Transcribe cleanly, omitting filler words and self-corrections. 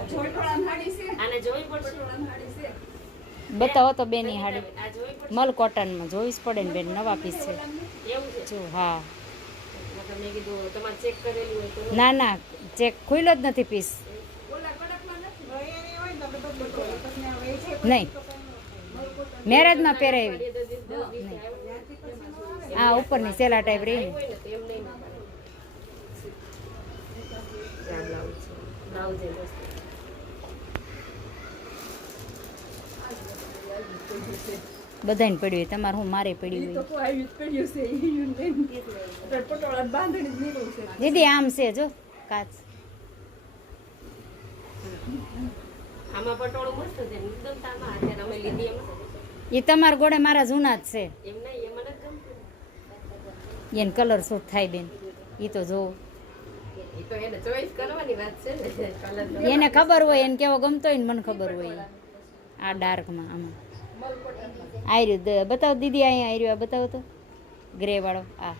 આને જોઈ પડશે. બતાવો તો બેની હાડી આ જોઈ પડશે. મલ કોટનમાં જોઈશ પડે ને બેન નવા પીસ છે એવું છે. જો હા મતલબ મેં કીધું તમારે ચેક કરેલું હોય તો ના ના ચેક ખુલ્લો જ નથી પીસ નહીં મેરેજમાં પહેરાવી આ ઉપરની સેલા ટાઈપ રહી ને હોય ને તો એમ નહીં ના પાડે. આ બ્લાઉઝ છે. બ્લાઉઝ એ મસ્ત. બધાને પડ્યું હોય તમારે હું મારે પડ્યું હોય દીદી આમ છે જો કાચ આમાં પટોળું મસ્ત છે એકદમ તામાં અત્યારે અમે લીધી એમાં એ તમારા ગોળે મારા જૂના જ છે એમ નહીં એમાં નથી ગમતું. એને કલર સૂટ થાય બેન એ તો જોવું એ તો એને ચોઈસ કરવાની વાત છે ને કલર એને ખબર હોય એને કેવો ગમતો હોય ને મને ખબર હોય આ ડાર્કમાં આમાં આર્યું બતાવો દીદી અહીંયા આર્યું આ બતાવો તો ગ્રે વાળો આ